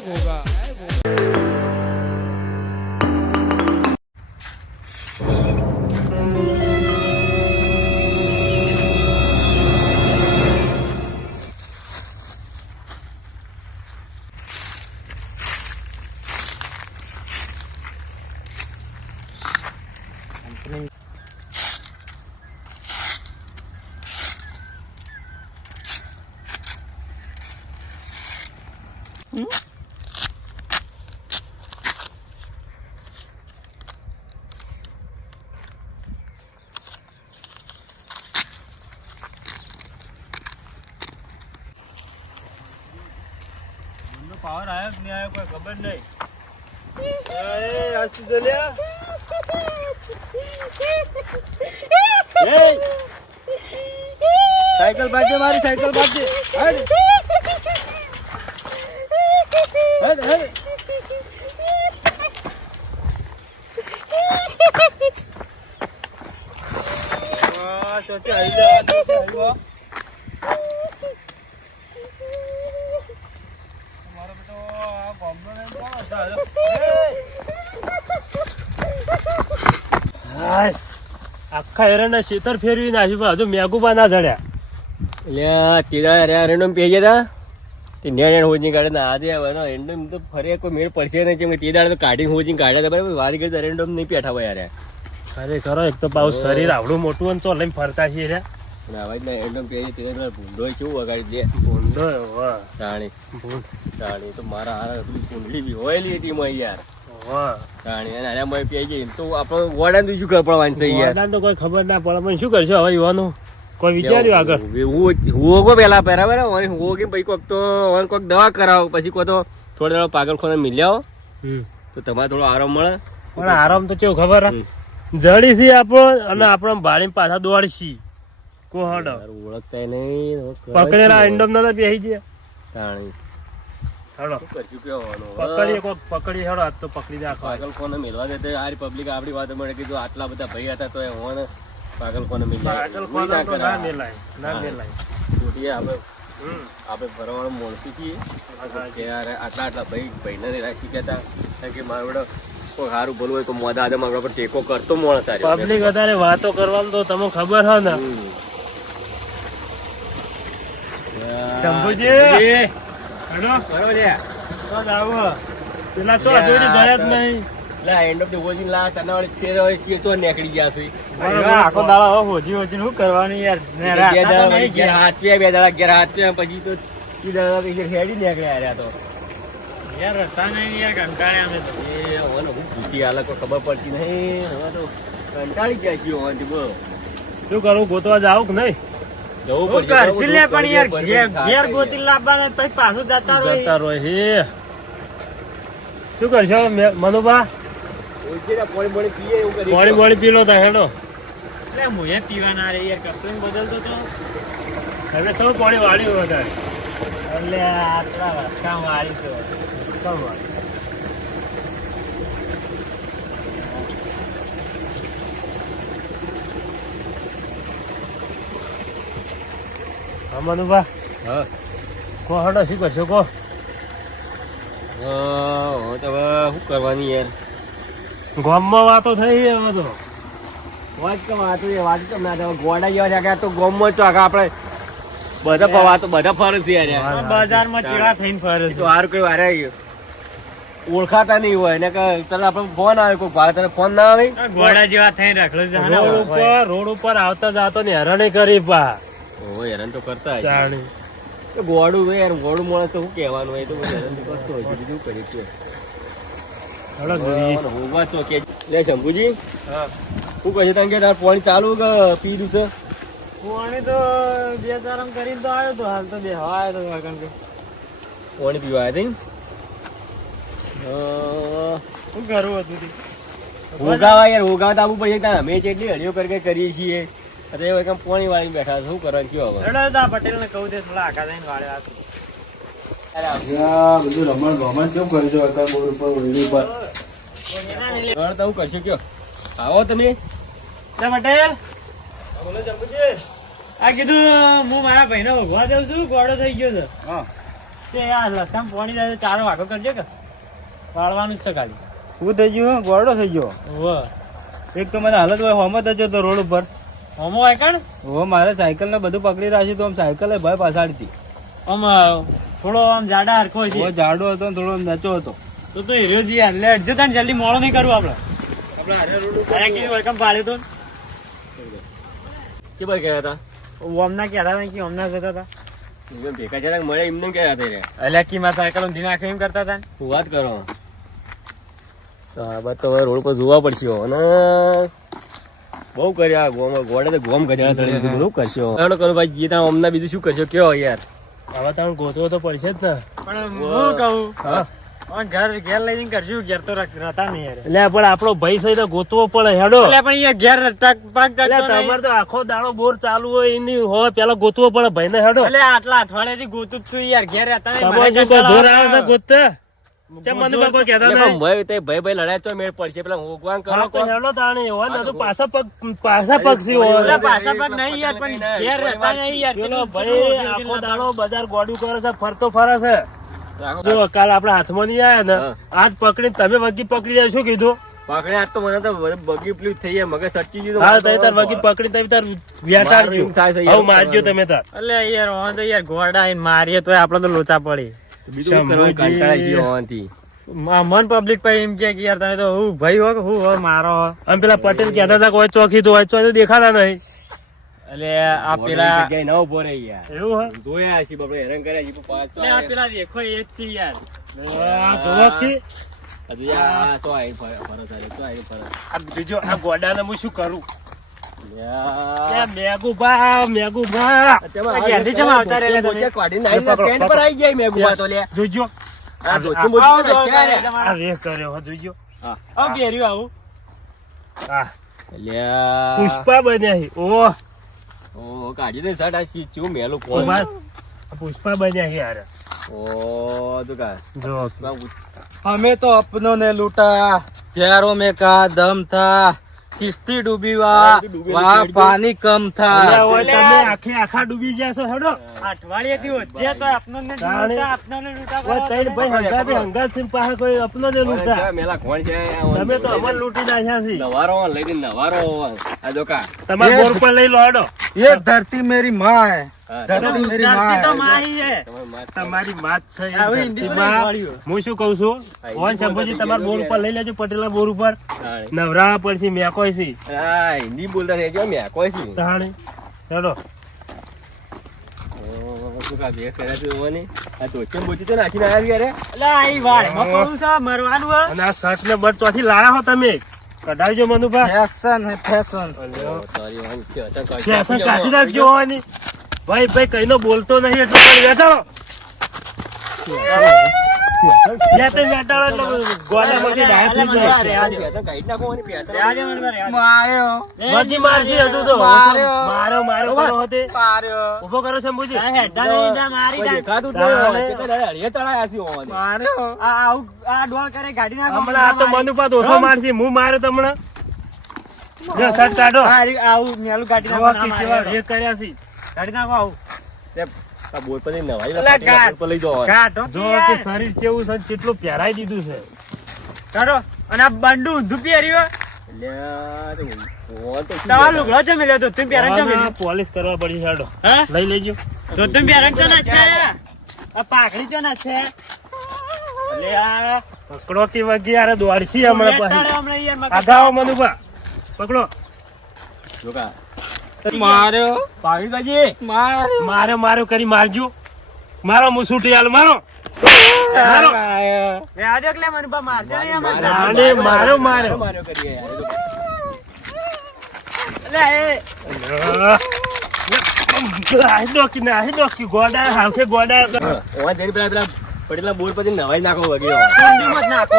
Boga. Mm-hmm. કે નહીં. કોઈ ખબર નહીં સાયકલ બાજે મારી સાયકલ બાજે. આવી જા, ચોથી આવ્યો. મારો બેટો આ ગામનો ને કોણ હતા? હાલો. હાય આખા હેરાના શેતર ફેરવી નાખ્યું પણ હજુ મેગુબા ના જડ્યા. એટલે તીરા રે રેન્ડમ પી ગયા હતા તે નેણ હોજી કાઢે ને આજે રેન્ડમ તો ફરી કોઈ મેળ પડશે નહીં કેમ તે દાડે તો કાઢી હોજી કાઢ્યા હતા બરાબર? વારી કરતા રેન્ડમ નહીં પેઠા હોય યાર. ખરેખર એક તો પાછું શરીર આવડું મોટું અને તો લઈને ફરતા છીએ રે. અને આવા જ ના રેન્ડમ પી ભૂંડો કેવું વગાડી દે? ભૂંડો રાણી. રાણી તો મારા હારા કુંડલી બી હોયેલી હતી મય યાર. રાણી અને આના મય પી ગઈ તો આપણો વડાને તો શું ખબર પડવાની છે યાર? તો કોઈ ખબર ના પડે પણ શું કરશો હવે યુવાનું? કોઈ વિચાર્યું આગળ? હું હું પેલા બરાબર? હું હું પછી કોક તો કોક દવા કરાવો પછી કોઈ તો થોડા દાડા પાગલ ખોને મિલ્યાઓ. તો તમારે થોડો આરામ મળે. પણ આરામ તો કેવું ખબર હમ. જડી થી આપણો અને આપણે ભાડી પાછા દોડશી. કોહડ યાર ઓળખતા નહીં હવે પકડેલા એન્ડમ ના બેસી ગયા. તાણી. હડો. શું કરશું કયો હોવાનું? પકડીએ કોક પકડી હડો આજ તો પકડી દે પાગલ કોને મેળવા દે આ પબ્લિક આપડી વાત મળે કીધું આટલા બધા ભાઈ હતા તો એ હોને પાગલ કોને મિલ્યા પાગલ એવું તો ના મેલાય ના મેલાય. ખોટીએ આપણે આપણે ફરવાનું મોણસું છીએ. કે યાર આટલા આટલા ભાઈ ભાઈને રાખી ગયા હતા. કે મારો કોઈ સારું ભલું હોય તો મોદા આદમ આપણા પર ટેકો કરતો માણસ પબ્લિક વધારે વાતો કરવાનું તો તમને ખબર હોય ને. હમ. શંભુજી. આવો. પેલા જોઈને જોયા જ નહીં. લા ફેર હોય છે તો નીકળી ગયા છે. આખો દાડો હોજી હોજી શું કરવાનું યાર? બે દાડા ઘેર. હાંચવ્યા, બે દાડા ઘેર હાંચવ્યા, પછી તો ઈ દાડા તો ઘેર હેડી નીકળ્યા રહ્યા તો. યાર રસ્તા નહીં યાર કંટાળ્યા અમે તો. એ હવે ને હું ભૂતી હાલે કોઈ ખબર પડતી નહીં. હવે તો કંટાળી ગયા છીએ હોવાથી બોલો. શું કરું ગોતવા જાવ કે નહીં? જવું પડશે, લે પણ યાર ઘેર ઘેર ગોતી લાવવાના પછી પાછું જતા રહો જતા રહો. હે શું કરશો મનુભા? પોણી. પાણી પી લો તા હેડો. એટલે પીવાના રે યાર કપડું બદલતો તો. હવે સૌ પાણી વાળ્યું વધારે? એટલે આટલા વાસકા વાળી તો સૌ. મનુભા હા. કો હેડો શું કરશો કો? હવે તો શું કરવાની યાર? ગામમાં વાતો થઈ હવે તો. વાત તો વાત વાત તો ના થાય. ગોડા જેવા છે કે તો ગામમાં છો, આપણે બધા વાતો બધા ફરે છે યાર. બજારમાં ચીડા થઈને ફરે છે તો હાર કોઈ વારે ઓળખાતા નહીં હોય ને કે તને આપણે ફોન આવે કોઈ ભાઈ તને ફોન ના આવે. ગોડા ઘોડા જેવા થઈને રાખલો છે રોડ ઉપર રોડ ઉપર આવતા જાતો ને હેરાની કરી પા ઓ હેરાન તો કરતા. જાણી. ગોડું હોય યાર ગોડું માણસ તો શું કહેવાનું હોય? તો હેરાન તો કરતો હોય બીજું કરીએ છીએ હોવા તો કે લે શંભુજી. હા. શું કહે છે તને કે તાર પાણી ચાલુ કે પી દીધું છે? પાણી તો બે ચારમ કરીને તો આવ્યો તો હાલ તો બે હવા આવ્યો તો વાગણ કે. પાણી પીવા આવ્યા હતા શું કરવું હતું ઉગાવા યાર ઉગાવતા તો પછી અમે જેટલી હળીઓ કરી કરીએ છીએ. અત્યારે હવે કેમ પાણી વાળી બેઠા શું કરવાનું કયો હવે હેડો પટેલ ને કહું દે થોડા આખા થઈને વાળે વાત બધું રમણ ભમણ કેવું કરશો અત્યારે બોર્ડ ઉપર ઓરડી ઉપર. ઘર તો હું કયો? આવો તમે. પટેલ. આ કીધું હું મારા ભાઈને ઉભવા દઉં છું ગોળો થઈ ગયો છે. તે આ લસકામ પોણી જાય ચારો વાઘો કરજો કે. વાળવાનું જ છે ખાલી. હું થઈ ગયું ગોળો થઈ ગયો. એક તો મને હાલત હોય હોમ જ હતો રોડ ઉપર. હોમો હોય કણ? હો મારે સાયકલ ને બધું પકડી રાખ્યું તો આમ સાયકલ એ ભાઈ પાછળથી. આમ થોડો આમ જાડા હરખો બહુ છે. જાડો હતો ને થોડો નચો હતો. તો તો હીરો જી યાર લે અડજો તને જલ્દી મોડો નહીં કરવું આપણે આપણે હરે રોડ અરે કીધું વેલકમ પાડ્યું તો. કે ભાઈ ગયા હતા? ઓમના કહેતા હતા કે ઓમના જતા હતા. ભેગા જરા મળે એમને કયા હતા રે એટલે કી માં સાયકલ ઊંધી નાખે એમ કરતા હતા હું વાત કરો? તો આ તો હવે રોડ પર જોવા પડશે અને બહુ કર્યા ગોમ ગોડે તો ગોમ ગધેડા ચડી દીધું શું કરશો. હેડો કરો ભાઈ ગીતા અમને બીજું શું કરશો? કયો યાર? હવે તમે ગોતવો તો પડશે જ ને. પણ હું કહું? હા. ઘર ઘેર લઈ જઈને કરશું ઘેર તો રહેતા નહીં યાર. એટલે પણ આપણો ભાઈ છે તો ગોતવો પડે હેડો. એટલે પણ અહીંયા ઘેર ટક નહીં. તમારે તો આખો દાડો બોર ચાલુ હોય એની હોય પેલા ગોતવો પડે ભાઈ ને હેડો. એટલે આટલા અઠવાડિયાથી ગોતું છું યાર ઘેર રહેતા નહીં. ગોતતા? મને બાપા કહેતા નહીં. ભાઈ તે ભાઈ ભાઈ લડાય તો મેળ પડશે. પેલા હોગવાન કરો તો હેડો તાણે હોય ને તો પગ પાછા પક્ષી હોય પાછા પગ નહીં યાર પણ ઘેર રહેતા નહીં યાર પેલો ભાઈ આખો દાડો બજાર ગોડું કરે છે ફરતો ફરે છે. જો કાલ આપડા હાથમાં નહીં આયા ને આજ પકડી તમે વગી પકડી જાય શું કીધું? પકડે આજ તો મને તો બગી પેલું થઈ ગયા મગજ સચ્ચી ગયું હા તઈ તાર વગી પકડી તઈ તાર વ્યાટાર થાય છે હવે મારજો તમે તાર. એટલે યાર હવે તો યાર ઘોડા આઈને મારીએ તો આપડે તો લોચા પડી. બીજું કરવાનું? શંભુજી. કંટાળાય હોવાથી. મન પબ્લિક પછી એમ કે કે યાર તમે તો હું ભાઈ હો હું હો મારો હો આમ પેલા પટેલ કહેતા હતા કોઈ ચોકી તો હોય ચોકી દેખાતા નહીં એટલે આ પેલા જગ્યાએ ના ઊભો રહે યાર. એવું હોય જોયા હશે બાપડે હેરાન કર્યા છે, પણ આ પેલા દેખો એ જ છે યાર આ જોવાથી હજુ યાર, આ તો આઈ ફરે- ફરસ આલે, તો આઈ ફરસ. આ બીજો આ ગોડાને હું શું કરું પુષ્પા બન્યા ઓ. કાઢી દે સાડા ચીચું મેલું કોણ? પુષ્પા બન્યા છે યાર. અમે તો અપનો ને લૂટા ક્યારો મેં કા દમ થા. કિસ્તી ડૂબી વા. પાણી કમ થા આખે આખા ડૂબી ગયા છો હેડો અઠવાડિયે થી વચ્ચે તો આપનો ને લૂટા આપનો ને લૂટા ઓ તૈન ભાઈ હંગા બે હંગા સિમ પાહે કોઈ આપનો ને લૂટા મેલા કોણ છે? તમે તો અમર લૂટી નાખ્યા છે. નવારો લઈને નવારો. આ જો કા. બોર પર લઈ લો હેડો ये धरती मेरी माँ है હા, ધરતી મેરી ધરતી માँ તો है મારી છે તમારી માત. તમારી માત છે એ આવું હિન્દી તો ધરતીમાં. નહીં વાળ્યું. હું શું કઉ છું હા, ઓન હિન્દી શંભુજી બોલતા તમારા બોર નહીં, ઉપર લઈ લેજો પટેલા બોર ઉપર હા. નવરા પડશે મેકોય છે હા, હિન્દી બોલતા રહેજો મેં કોઈ છે તાણી હેડો ઓહ, શું કા બે કર્યા છે જોવાની? આ ધોતી ને બોતી તો નાખીને આવ્યા છે યાર. એટલે આ ઈ વાળમાં પડું છે મરવાનું હે. અને આ શર્ટ ને બટ ચોથી લાયા હો તમે કઢાવજો મનુભા. ફેશન હે ફેશન ફેશન કાઢી નાખજો હોવાની ભાઈ ભાઈ કઈનો બોલતો નહીં એટલે વેચાણો ઊભો કરો મારસી હું માર્યો તમને સટ કાઢો. આવું મેલું કાઢી નાખો કર્યા છે. કાઢી નાખો આવું. આ બોર પર નવાઈ અલા, પાટીના પર લઈ જવાનું. કાઢો જો કે કે શરીર કેવું છે કેટલું પહેરાઈ દીધું છે. કાઢો અને આ બંડુ ઊંધું પહેર્યું અલ્યા, તો હોવાનું તો શું તમારો લુગડો છે મેલ્યો તું પહેરણ છે આના કરવા પડી હેડો લઈ લેજો. તો તું પહેરણ છે છે. આ પાઘડી છે છે. આ પકડો કે વગી યાર દોડશી હમણાં પછી. આગાઓ મનુભા. પકડો. જો મારો? ભાવિદાજી મારે? મારો કરી મારજો. મારો હું છૂટી હાલ મારો. મારો. મારો મારો કરીએ યાર પેલા બોર પછી નવાઈ નાખો વગેરે. નાખો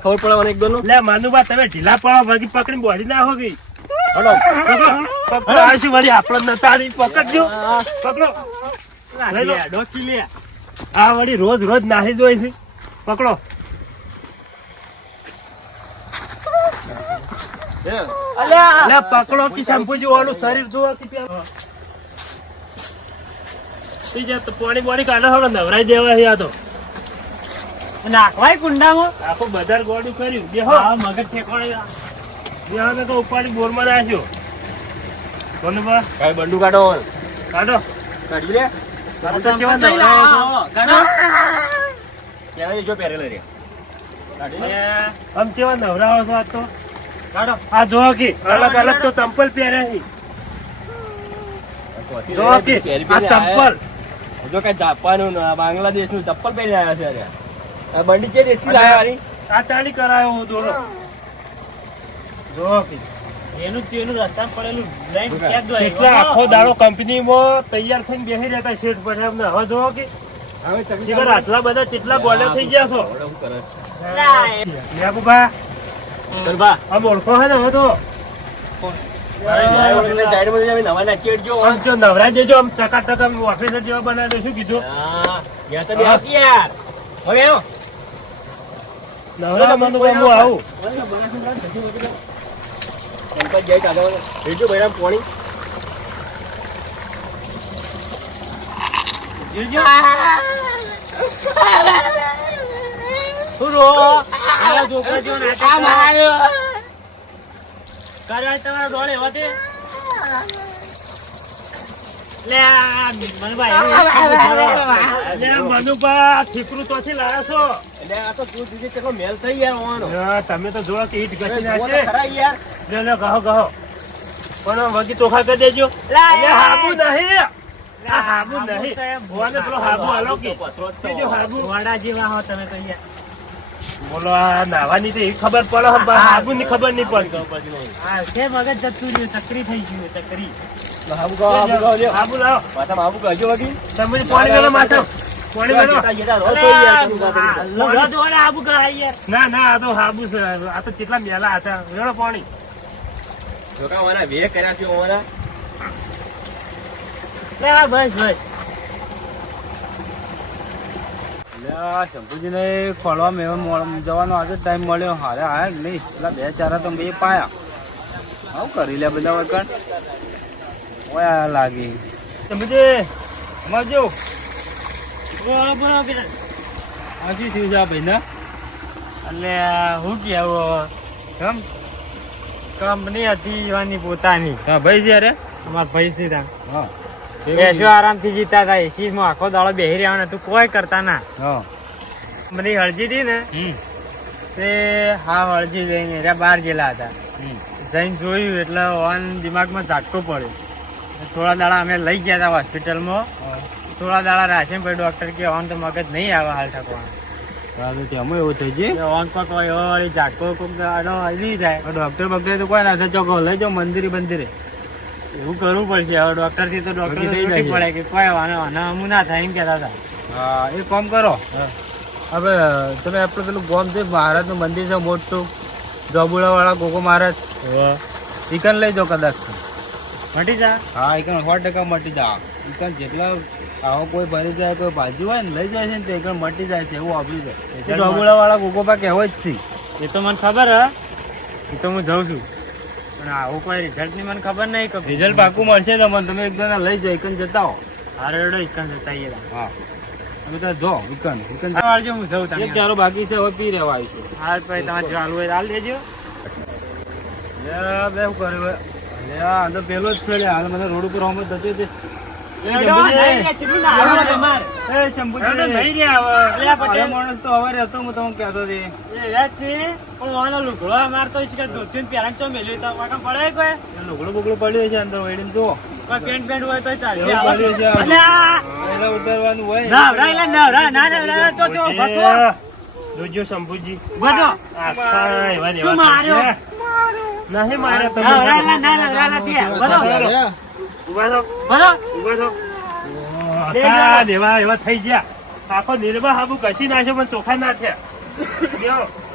ખબર પડે એક દોનો લે માનુબા તમે ઢીલા પડો ભાગી પકડીને બોજી નાખો ગઈ પકડો. આપણે નતારી પકડજો. પકડો. આ વળી રોજ રોજ નાહી જોઈ છે. પકડો. અલ્યા! અલ્યા પકડો કે શેમ્પુ જેવાનું શરીર જોવા કે પાણી કાઢો હવે નવરાઈ દેવા છે આ તો. નાખવાય કુંડામાં? આખું બજાર ગોળું કર્યું. બેહો મગજ ઠેકોણે. બેહો ને તો ઉપાડી બોરમાં નાખ્યો બોલો બા. ભાઈ બંડુ કાઢો કાઢો. કાઢી લે. કેવા જો પહેરેલો રે કાઢી લે. આમ કેવા નવરાવો છો આ તો. આ જો કે અલગ અલગ તો ચંપલ પહેર્યા છે. જો કે આ ચંપલ. જો કે જાપાનનું ને બાંગ્લાદેશનું ચપ્પલ પહેરી આવ્યા છે અરે. આ બંડી છે દેશથી લાયા વાળી. આ ચાલી કરાયો હું દોરો. જો કે એનું તેનું રસ્તા પડેલું લઈને ક્યાં દોડ્યો? કેટલા આખો દાડો કંપનીમાં તૈયાર થઈને બેસી રહેતા શેઠ પર એમને. હવે જો કે હવે આટલા બધા કેટલા બોલે થઈ ગયા છો? શું ગરબા. આમ ઓળખો હે ને તો નવરા દેજો આમ ટકા ટકા ઓફિસર જેવા બનાવી દે કીધું યાર. હવે નવરા મને હું આવું પંકજ જય કાકા. રેડજો પોણી. જોજો. શું રો? આ છોકરા નાટક. કરે. તમારો ડોળ એવો તે? લે છો? યાર તમે તો જોવા કે ઈટ ઘસી. લે કહો કહો પણ વગી તોખા કરી દેજો. હાબુ નહીં. આ હાબુ નહીં. હાબુ હાલો કે. જ હાબુ. વડા જેવા હો તમે તો યાર. બોલો આ નાવાની તો એ ખબર પડે હે, પણ હાબુ ની ખબર નહીં પડતી પછી. આ કે મગજ જતું રહ્યું ચકરી થઈ ગયું ચકરી કહો, કહો. લાવો કહેજો. તમે પાણી માથા પાણી આબુ કરાય ના ના આ તો હાબુ છે આ તો કેટલા મેલા હતા મેળો પાણી બે કર્યા છે. બસ બસ એટલે શંભુજીને ખોલવા મેં જવાનો આજે ટાઈમ મળ્યો. હારે આયા નહીં. પેલા બે ચાર તો બે પાયા. આવું કરી લે બધા વગર. ઓયા આ લાગી. શંભુજી સમજો જો. હાજી થયું છે આ ભાઈ ને એટલે હું કેવું કેમ? કંપની હતી એવાની પોતાની. હા ભાઈ છે અરે અમાર ભાઈ સીધા હા. એસો આરામથી જીતા હતા એસી માં આખો દાડો બેહી રહેવાનું તું કોઈ કરતા ના. બધી હળજી હતી ને? હમ. તે હા હળજી જઈને એરા બહાર ગયેલા હતા. જઈને જોયું એટલે ઓન દિમાગમાં ઝાટકો પડ્યો. થોડા દાડા અમે લઈ ગયા હતા હોસ્પિટલમાં. થોડા દાડા રાશન ભાઈ ડોક્ટર કે ઓન તો મગજ નહીં આવે હાલ ઠકવાનું ડોક્ટર બગડે તો કોઈ ના છે ચોકો લઈ જાઓ મંદિરે બંદિરે એવું કરવું પડશે. હવે ડોક્ટરથી તો ડોક્ટર થઈ. પડે કે કોઈ આને આને અમું ના થાય એમ કહેતા હતા. હા એ કામ કરો. હવે તમે આપણે પેલું ગોમ છે મહારાજનું મંદિર છે મોટું. જોબુડા વાળા ગોગો મહારાજ ચિકન લઈ જાઓ કદાચ. મટી જા. હા એકન સો ટકા મટી જા. ઈકન જેટલા આવો કોઈ ભરી જાય કોઈ ભાજી હોય ને લઈ જાય છે ને તો ઈકન મટી જાય છે એવું આપ્યું છે. જોબુડા વાળા ગોગો પા કહેવો જ છે. એ તો મને ખબર હે. એ તો હું જઉં છું. પણ આવું કોઈ રિઝલ્ટની મને ખબર નહીં કે રિઝલ્ટ પાકું મળશે તો મને તમે એક લઈ જાઓ એકન જતા હો હારે રેડો એકન જતા આવીએ હા તમે તો જો ઈકન વિકન આ હું જઉં તમે ચારો બાકી છે હવે પી રહેવા આવી છે હાલ પછી તમારે ચાલુ હોય હાલ દેજો લે બે શું કર્યું? આ તો પેલો જ છે હાલ મને રોડ ઉપર આમ જ ધકે છે. એ નહીં શંભુજી. રે, કેટલું ના આવે તમારે? એ શંભુજી. હવે તો નહીં રહ્યા હવે અલ્યા પટેલ. આલો માણસ તો હવે રહેતો હું તમને કહેતો હતી. એ રાત છે પણ આનો લુગડો બુગડું પડ્યું છે અંદર વેડીને જુઓ. પેન્ટ પેન્ટ હોય તો! એટલે ઉતારવાનું હોય. નવરા એટલે નવરા ના નવરા તો તો ભગવો એ, જોજો શંભુજી બધો શું માર્યો? નહીં માર્યા તમે ને એવા થઈ ગયા. આખો નિર્મા હાબુ કશી નાખ્યો પણ ચોખા ના થયા.